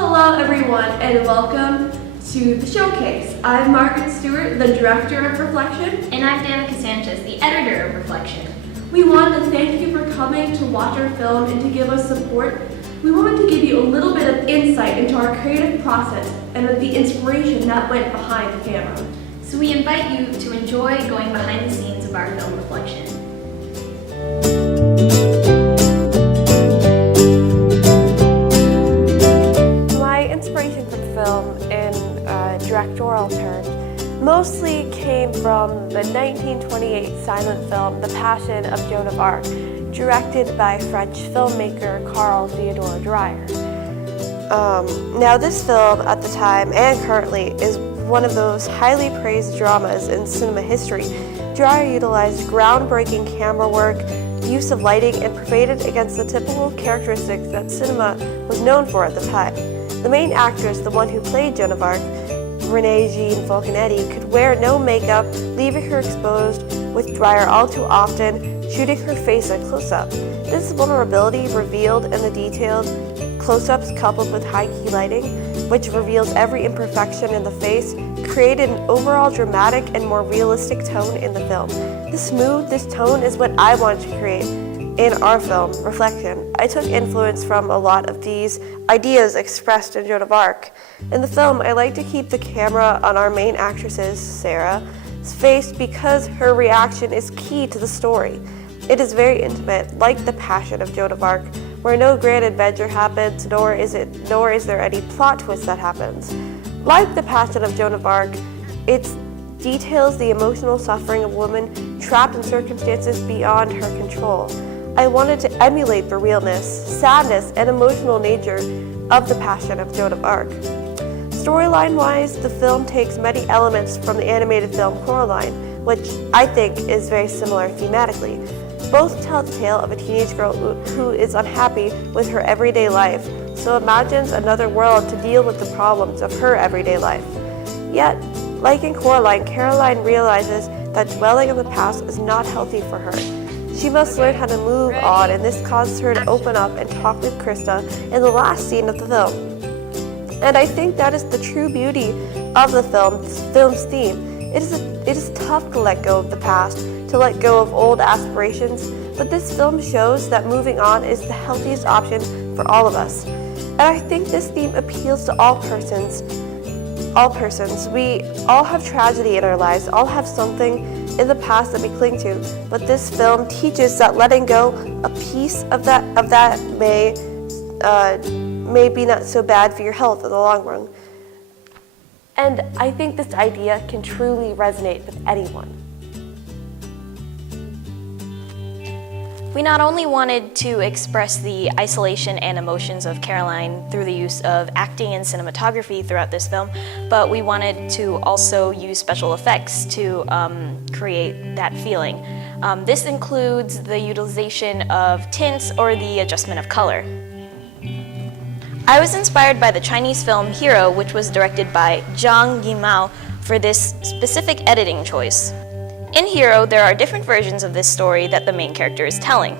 Hello everyone and welcome to the showcase. I'm Margaret Stewart, the director of Reflection. And I'm Danica Sanchez, the editor of Reflection. We want to thank you for coming to watch our film and to give us support. We wanted to give you a little bit of insight into our creative process and the inspiration that went behind the camera. So we invite you to enjoy going behind the scenes of our film Reflection. My inspiration for the film in directorial terms mostly came from the 1928 silent film The Passion of Joan of Arc, directed by French filmmaker Carl Theodor Dreyer. Now this film at the time and currently is one of those highly praised dramas in cinema history. Dreyer utilized groundbreaking camera work, use of lighting, and pervaded against the typical characteristics that cinema was known for at the time. The main actress, the one who played Joan of Arc, Renée Jean Falconetti, could wear no makeup, leaving her exposed, with Dreyer all too often shooting her face at close-up. This vulnerability revealed in the detailed close-ups coupled with high-key lighting, which reveals every imperfection in the face, created an overall dramatic and more realistic tone in the film. This mood, this tone is what I want to create in our film, Reflection. I took influence from a lot of these ideas expressed in Joan of Arc. In the film, I like to keep the camera on our main actress's, Sarah's, face because her reaction is key to the story. It is very intimate, like The Passion of Joan of Arc, where no grand adventure happens, nor is there any plot twist that happens. Like The Passion of Joan of Arc, it details the emotional suffering of a woman trapped in circumstances beyond her control. I wanted to emulate the realness, sadness, and emotional nature of The Passion of Joan of Arc. Storyline-wise, the film takes many elements from the animated film Coraline, which I think is very similar thematically. Both tell the tale of a teenage girl who is unhappy with her everyday life, so imagines another world to deal with the problems of her everyday life. Yet, like in Coraline, Caroline realizes that dwelling on the past is not healthy for her. She must learn how to move on, and this causes her to open up and talk with Krista in the last scene of the film. And I think that is the true beauty of the film's theme. It is tough to let go of the past, to let go of old aspirations, but this film shows that moving on is the healthiest option for all of us. And I think this theme appeals to all persons. We all have tragedy in our lives, all have something in the past that we cling to, but this film teaches that letting go a piece of that may be not so bad for your health in the long run. And I think this idea can truly resonate with anyone. We not only wanted to express the isolation and emotions of Caroline through the use of acting and cinematography throughout this film, but we wanted to also use special effects to create that feeling. This includes the utilization of tints or the adjustment of color. I was inspired by the Chinese film Hero, which was directed by Zhang Yimou, for this specific editing choice. In Hero, there are different versions of this story that the main character is telling,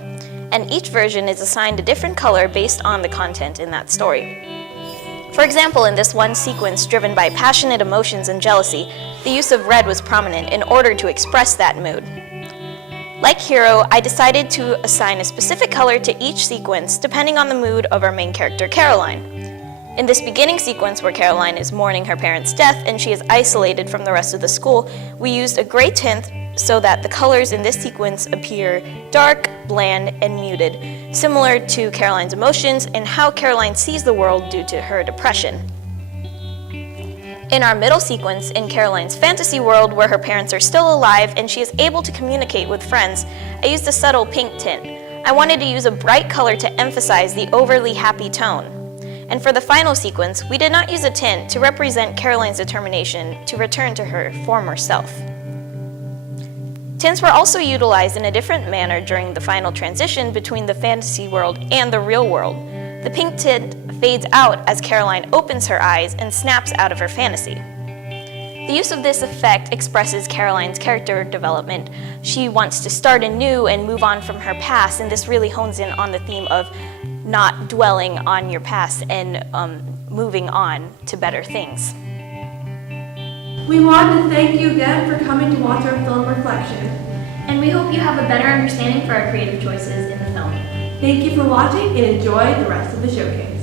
and each version is assigned a different color based on the content in that story. For example, in this one sequence driven by passionate emotions and jealousy, the use of red was prominent in order to express that mood. Like Hero, I decided to assign a specific color to each sequence depending on the mood of our main character, Caroline. In this beginning sequence where Caroline is mourning her parents' death and she is isolated from the rest of the school, we used a gray tint so that the colors in this sequence appear dark, bland, and muted, similar to Caroline's emotions and how Caroline sees the world due to her depression. In our middle sequence, in Caroline's fantasy world where her parents are still alive and she is able to communicate with friends, I used a subtle pink tint. I wanted to use a bright color to emphasize the overly happy tone. And for the final sequence, we did not use a tint to represent Caroline's determination to return to her former self. Tints were also utilized in a different manner during the final transition between the fantasy world and the real world. The pink tint fades out as Caroline opens her eyes and snaps out of her fantasy. The use of this effect expresses Caroline's character development. She wants to start anew and move on from her past, and this really hones in on the theme of not dwelling on your past and moving on to better things. We want to thank you again for coming to watch our film reflection. And we hope you have a better understanding for our creative choices in the film. Thank you for watching and enjoy the rest of the showcase.